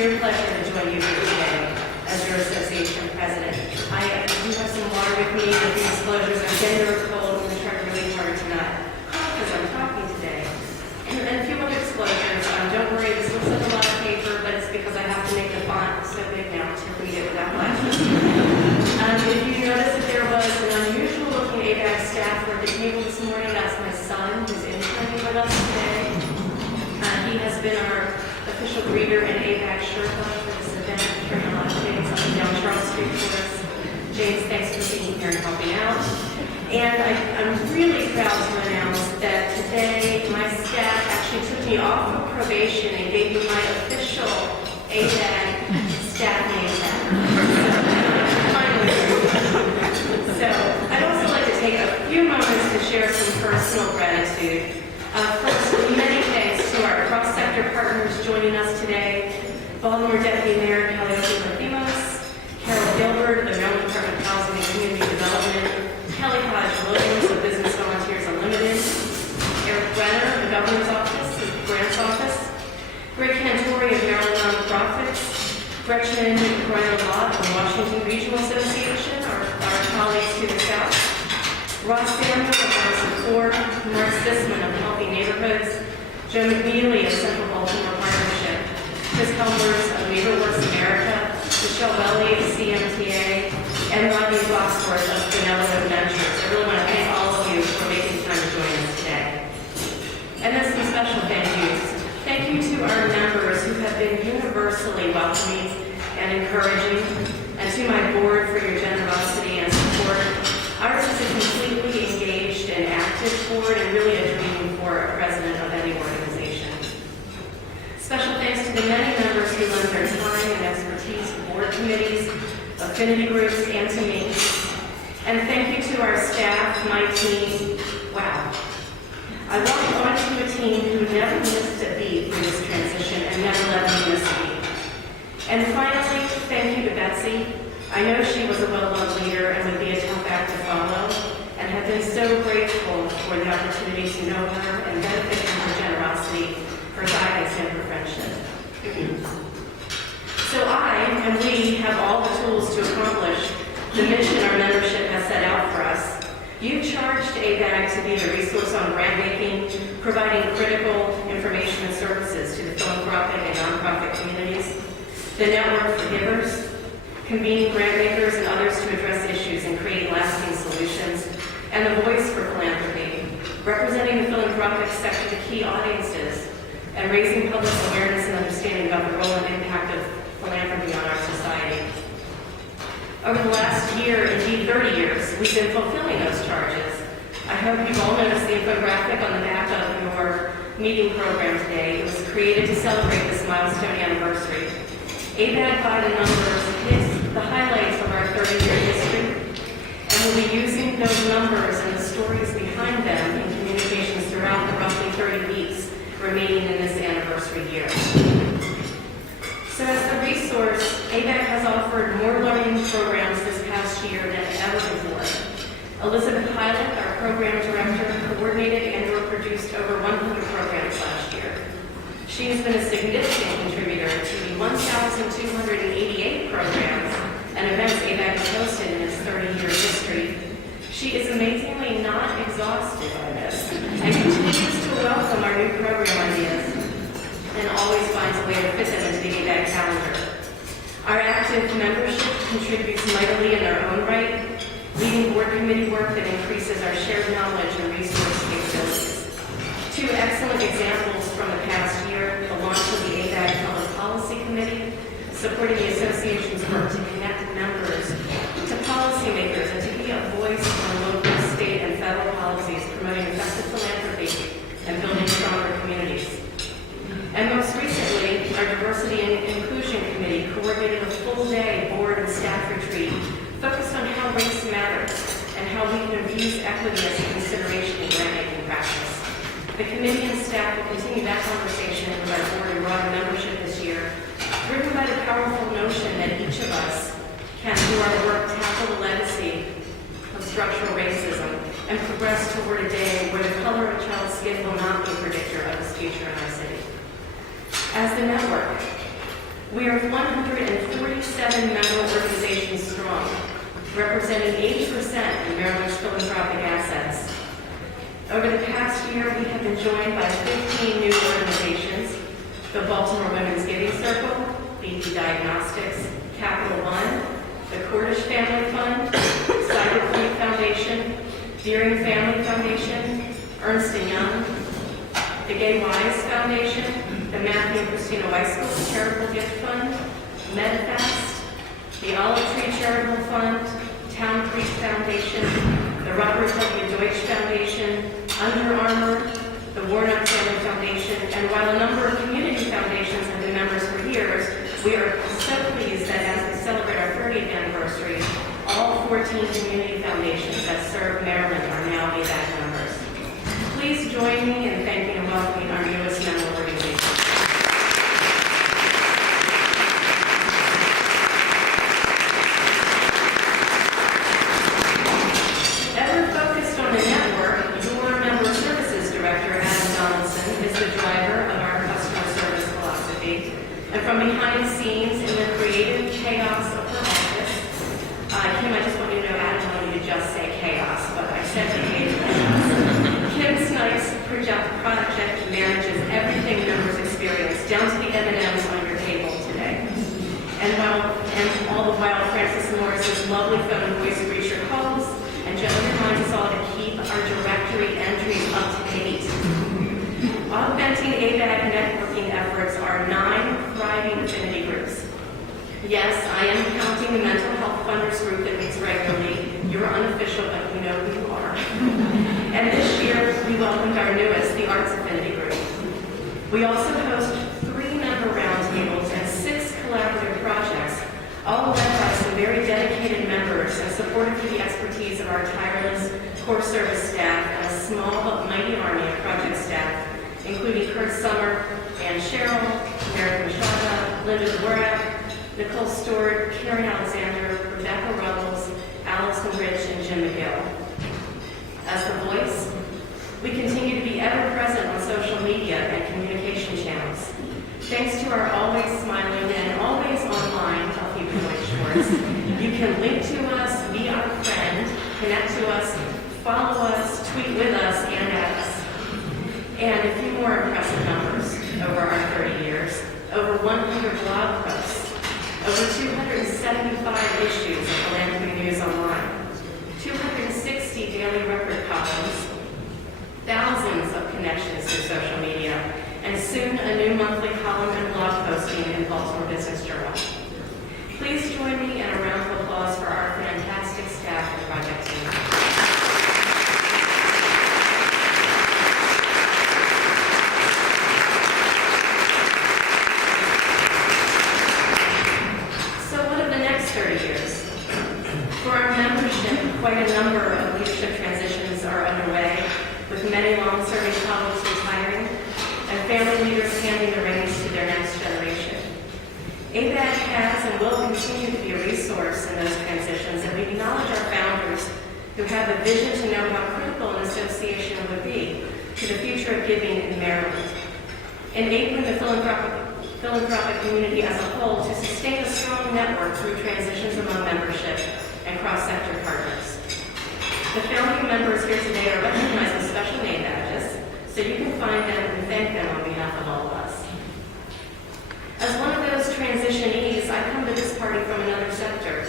sincere pleasure to join you here today as your association president. I do have some water with me. The disclosures are gender cold and trying really hard to not cough as I'm talking today. And a few other disclosures. Don't worry, this looks like a lot of paper, but it's because I have to make the font so big now to read it without glasses. If you notice that there was an unusual looking ABAG staff at the table this morning, that's my son who's interning with us today. He has been our official greeter and ABAG Sherpa for this event, carrying a lot of things up and down Charles Street for us. James, thanks for being here and helping out. And I'm really proud to announce that today my staff actually took me off of probation and gave me my official ABAG staff name tag. So I'd also like to take a few moments to share some personal gratitude. First, many thanks to our cross-sector partners joining us today. Baltimore Deputy Mayor Calliope Lathimos, Carol Gilbert, the Maryland Department of Housing and Community Development, Kelly Hodge-Williams of Business Volunteers Unlimited, Eric Brenner, the Governor's Office, the Grants Office, Greg Cantori of Maryland Nonprofits, Gretchen Griner-Lott of Washington Regional Association, our colleagues to the south, Ross Samuel of House of Ford, Mark Sisman of Healthy Neighborhoods, Joe McNeely of Central Baltimore Partnership, Chris Helmers of NeighborWorks America, Michelle Welly of CMTA, and Rodney Foxworth of Benevolent Ventures. I really want to thank all of you for making time to join us today. And then some special thank yous. Thank you to our members who have been universally welcoming and encouraging, and to my board for your generosity and support. Ours is a completely engaged and active board and really a dream for a president of any organization. Special thanks to the many members who lend their time and expertise to board committees, affinity groups, and to me. And thank you to our staff, my team. Wow. I walked onto a team who never missed a beat through this transition and never let me miss a beat. And finally, thank you to Betsy. I know she was a well-loved leader and would be a tough act to follow, and have been so grateful for the opportunity to know her and benefit from her generosity, her guidance, and her friendship. So I and we have all the tools to accomplish the mission our membership has set out for us. You charged ABAG to be the resource on grant making, providing critical information and services to the philanthropic and nonprofit communities, the network for givers, convening grant makers and others to address issues and create lasting solutions, and the voice for philanthropy, representing the philanthropic sector to key audiences, and raising public awareness and understanding about the role and impact of philanthropy on our society. Over the last year, indeed 30 years, we've been fulfilling those charges. I hope you've all noticed the infographic on the back of your meeting program today. It was created to celebrate this milestone anniversary. ABAG by the numbers hits the highlights of our 30-year history, and we'll be using those numbers and the stories behind them in communications throughout the roughly 30 weeks remaining in this anniversary year. So as a resource, ABAG has offered more learning programs this past year than ever before. Elizabeth Hyland, our program director, coordinated and or produced over 100 programs last year. She has been a significant contributor to the 1,288 programs and events ABAG has hosted in its 30-year history. She is amazingly not exhausted by this and continues to welcome our new program ideas and always finds a way to fit them into the ABAG calendar. Our active membership contributes mightily in their own right, leading board committee work that increases our shared knowledge and resource capabilities. Two excellent examples from the past year: the launch of the ABAG Public Policy Committee, supporting the association's work to connect members to policymakers and to be a voice on local, state, and federal policies promoting effective philanthropy and building stronger communities. And most recently, our Diversity and Inclusion Committee coordinated a full-day board and staff retreat focused on how race matters and how we can infuse equity as a consideration in grant-making practice. The committee and staff will continue that conversation with our board and broader membership this year, driven by the powerful notion that each of us can, through our work, tackle the legacy of structural racism and progress toward a day where the color of a child's skin will not be a predictor of his future in our city. As the network, We are 147 member organizations strong, representing 80% of Maryland's philanthropic assets. Over the past year, we have been joined by 15 new organizations: the Baltimore Women's Giving Circle, BP Diagnostics, Capital One, the Cordish Family Fund, Cyber Fleet Foundation, Deering Family Foundation, Ernst & Young, the Gay Wise Foundation, the Matthew and Christina Weiskel Charitable Gift Fund, MedFast, the Olive Tree Charitable Fund, Town Creek Foundation, the Robert W. Deutsch Foundation, Under Armour, the Warnock Family Foundation, and while a number of community foundations have been members for years, we are so pleased that as we celebrate our 30th anniversary, all 14 community foundations that serve Maryland are now ABAG members. Please join me in thanking and welcoming our newest member organization. Ever focused on the network, your member services director, Adam Donaldson, is the driver of our customer service philosophy. And from behind the scenes in the creative chaos of her office, Kim, I just want you to know Adam wanted you to just say chaos, but I said creative chaos. Kim Snipes project manages everything members experience, down to the M&Ms on your table today. And all the while, Francis Morris's lovely phone voice reads your calls, and gently reminds us all to keep our directory entries up to date. Augmenting ABAG networking efforts are 9 thriving affinity groups. Yes, I am counting the mental health funders group that meets regularly. You're unofficial, but we know who you are. And this year, we welcomed our newest, the Arts Affinity Group. We also host 3 member roundtables and 6 collaborative projects, all led by some very dedicated members and supported through the expertise of our tireless core service staff and a small but mighty army of project staff, including Kurt Summer, Ann Sherrill, Merrick Machada, Linda Dvorak, Nicole Stewart, Karen Alexander, Rebecca Ruggles, Allison Rich, and Jim McGill. As the voice, we continue to be ever present on social media and communication channels. Thanks to our always smiling and always online, I'll keep it really short, you can link to us, be our friend, connect to us, follow us, tweet with us, and at us. And a few more impressive numbers over our 30 years: over 100 blog posts, over 275 issues of philanthropy news online, 260 daily record columns, thousands of connections through social media, and soon a new monthly column and blog posting in Baltimore Business Journal. Please join me in a round of applause for our fantastic staff and project team. Quite a number of leadership transitions are underway, with many long-serving colleagues retiring and family leaders handing the reins to their next generation. ABAG has and will continue to be a resource in those transitions, and we acknowledge our founders who have the vision to know how critical an association would be to the future of giving in Maryland, enabling the philanthropic community as a whole to sustain a strong network through transitions among membership and cross-sector partners. The founding members here today are recognized with special name badges, so you can find them and thank them on behalf of all of us. As one of those transitionees, I come to this party from another sector.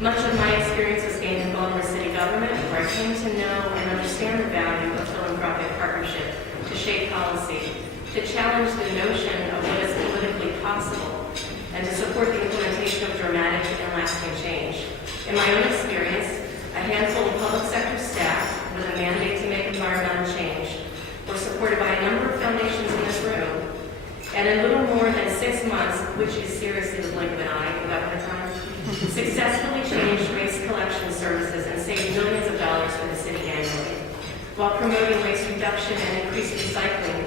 Much of my experience was gained in Baltimore City government, where I came to know and understand the value of philanthropic partnership to shape policy, to challenge the notion of what is politically possible, and to support the implementation of dramatic and lasting change. In my own experience, a handful of public sector staff with a mandate to make environmental change were supported by a number of foundations in this room, and in little more than 6 months, which is seriously the blink of an eye in government time, successfully changed waste collection services and saved millions of dollars for the city annually, while promoting waste reduction and increased recycling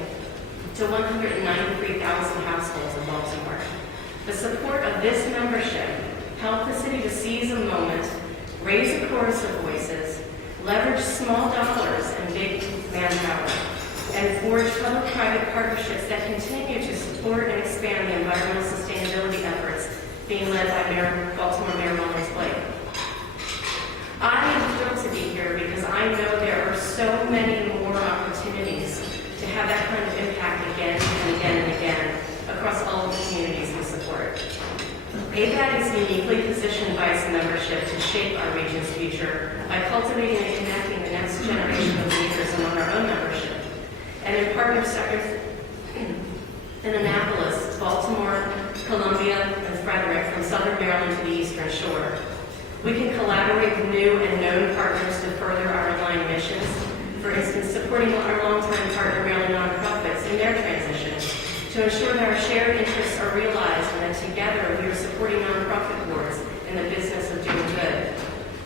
to 193,000 households in Baltimore. The support of this membership helped the city to seize a moment, raise a chorus of voices, leverage small dollars and big manpower, and forge public-private partnerships that continue to support and expand the environmental sustainability efforts being led by Baltimore Mayor Lawrence Blake. I am thrilled to be here because I know there are so many more opportunities to have that kind of impact again and again and again across all of the communities we support. ABAG is uniquely positioned by its membership to shape our region's future by cultivating and connecting the next generation of leaders among our own membership. And in partnerships in Annapolis, Baltimore, Columbia, and Frederick, from Southern Maryland to the Eastern Shore, we can collaborate with new and known partners to further our aligned missions. For instance, supporting our longtime partner Maryland nonprofits in their transition to ensure that our shared interests are realized and that together we are supporting nonprofit boards in the business of doing good,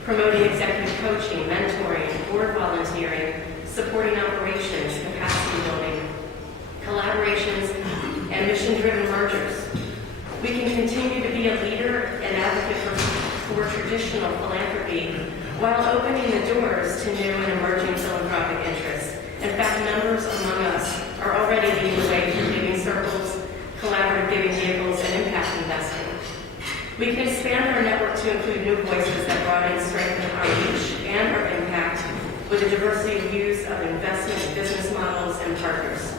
promoting executive coaching, mentoring, board volunteering, supporting operations, capacity building, collaborations, and mission-driven mergers. We can continue to be a leader and advocate for traditional philanthropy while opening the doors to new and emerging philanthropic interests. In fact, numbers among us are already leading the way through giving circles, collaborative giving vehicles, and impact investing. We can expand our network to include new voices that broaden and strengthen our reach and our impact with a diversity of views of investment, business models, and partners.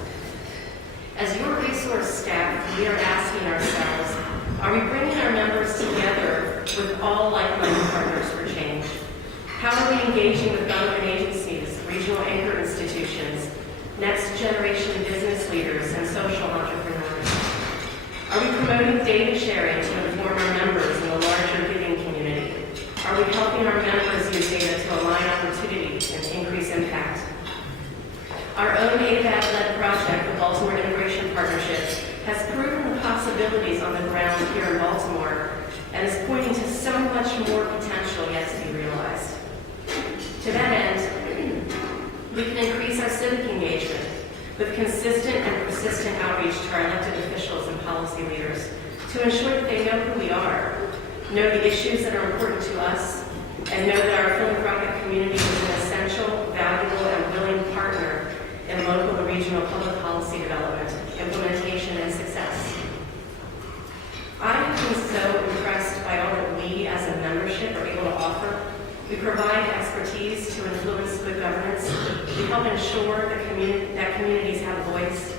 As your resource staff, we are asking ourselves, are we bringing our members together with all like-minded partners for change? How are we engaging with government agencies, regional anchor institutions, next-generation business leaders, and social entrepreneurs? Are we promoting data sharing to inform our members in the larger giving community? Are we helping our members use data to align opportunities and to increase impact? Our own ABAG-led project, the Baltimore Integration Partnership, has proven the possibilities on the ground here in Baltimore and is pointing to so much more potential yet to be realized. To that end, we can increase our civic engagement with consistent and persistent outreach to our elected officials and policy leaders to ensure that they know who we are, know the issues that are important to us, and know that our philanthropic community is an essential, valuable, and willing partner in local and regional public policy development, implementation, and success. I have been so impressed by all that we as a membership are able to offer. We provide expertise to influence good governance. We help ensure that communities have a voice.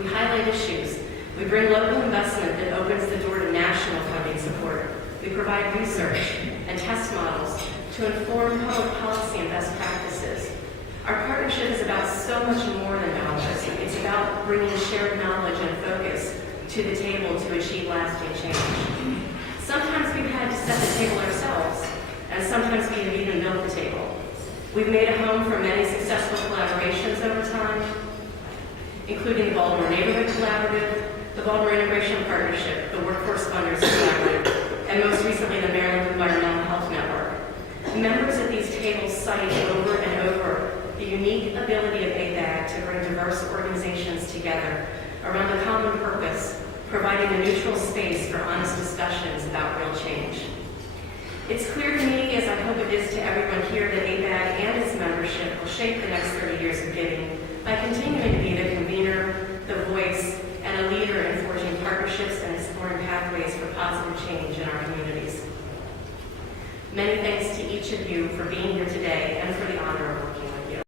We highlight issues. We bring local investment that opens the door to national funding support. We provide research and test models to inform public policy and best practices. Our partnership is about so much more than dollars. It's about bringing shared knowledge and focus to the table to achieve lasting change. Sometimes we've had to set the table ourselves, and sometimes we have even built the table. We've made a home for many successful collaborations over time, including the Baltimore Neighborhood Collaborative, the Baltimore Integration Partnership, the Workforce Funders Collaborative, and most recently the Maryland Environmental Health Network. Members at these tables cite over and over the unique ability of ABAG to bring diverse organizations together around a common purpose, providing a neutral space for honest discussions about real change. It's clear to me, as I hope it is to everyone here, that ABAG and its membership will shape the next 30 years of giving by continuing to be the convener, the voice, and a leader in forging partnerships and exploring pathways for positive change in our communities. Many thanks to each of you for being here today and for the honor of working with you.